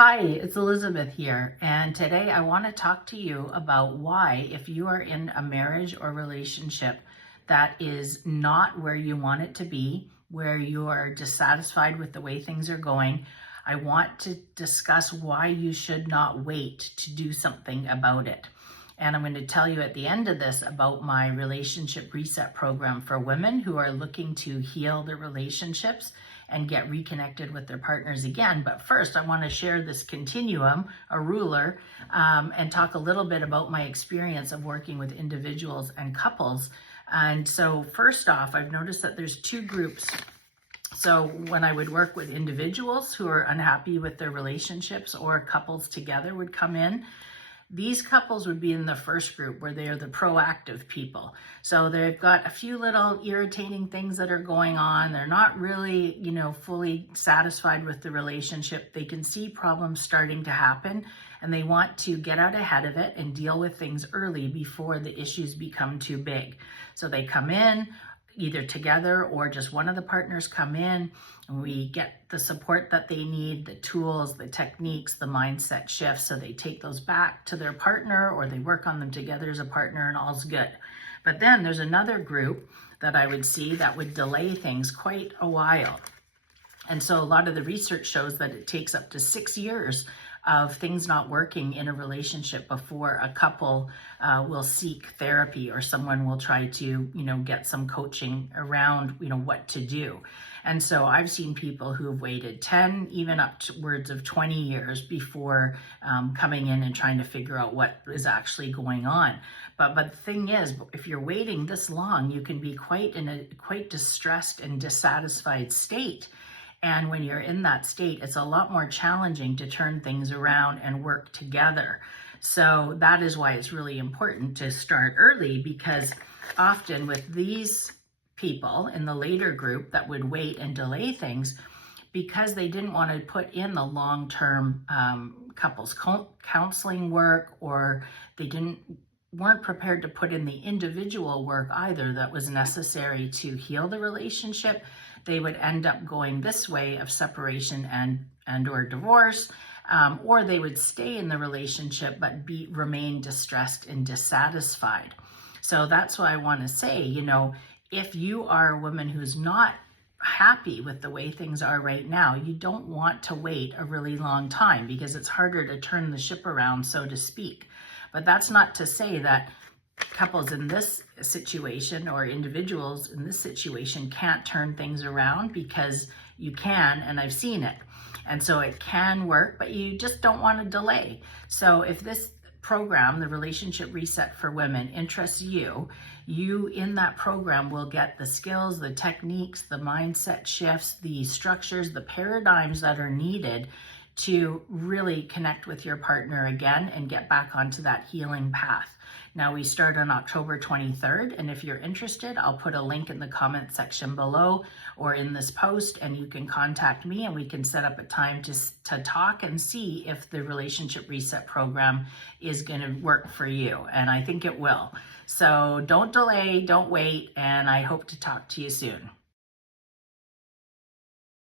Hi, it's Elizabeth here, and today I want to talk to you about why, if you are in a marriage or relationship that is not where you want it to be, where you are dissatisfied with the way things are going, I want to discuss why you should not wait to do something about it. And I'm going to tell you at the end of this about my relationship reset program for women who are looking to heal their relationships and get reconnected with their partners again. But first, I want to share this continuum, a ruler, and talk a little bit about my experience of working with individuals and couples. And so first off, I've noticed that there's two groups. So when I would work with individuals who are unhappy with their relationships, or couples together would come in, these couples would be in the first group where they are the proactive people. So they've got a few little irritating things that are going on. They're not really, fully satisfied with the relationship. They can see problems starting to happen and they want to get out ahead of it and deal with things early before the issues become too big. So they come in either together or just one of the partners come in, and we get the support that they need, the tools, the techniques, the mindset shifts. So they take those back to their partner or they work on them together as a partner and all's good. But then there's another group that I would see that would delay things quite a while. And so a lot of the research shows that it takes up to 6 years of things not working in a relationship before a couple will seek therapy, or someone will try to, get some coaching around, what to do. And so I've seen people who have waited 10, even upwards of 20 years before coming in and trying to figure out what is actually going on. But the thing is, if you're waiting this long, you can be in a quite distressed and dissatisfied state. And when you're in that state, it's a lot more challenging to turn things around and work together. So that is why it's really important to start early, because often with these people in the later group that would wait and delay things, because they didn't want to put in the long-term couples counseling work, or they weren't prepared to put in the individual work either that was necessary to heal the relationship, they would end up going this way of separation and or divorce, or they would stay in the relationship but remain distressed and dissatisfied. So that's why I want to say, if you are a woman who's not happy with the way things are right now, you don't want to wait a really long time, because it's harder to turn the ship around, so to speak. But that's not to say that couples in this situation or individuals in this situation can't turn things around, because you can, and I've seen it. And so it can work, but you just don't want to delay. So if this program, the Relationship Reset for Women, interests you, in that program will get the skills, the techniques, the mindset shifts, the structures, the paradigms that are needed to really connect with your partner again and get back onto that healing path. Now, we start on October 23rd, and if you're interested, I'll put a link in the comment section below or in this post, and you can contact me and we can set up a time to talk and see if the Relationship Reset program is going to work for you, and I think it will. So don't delay, don't wait, and I hope to talk to you soon.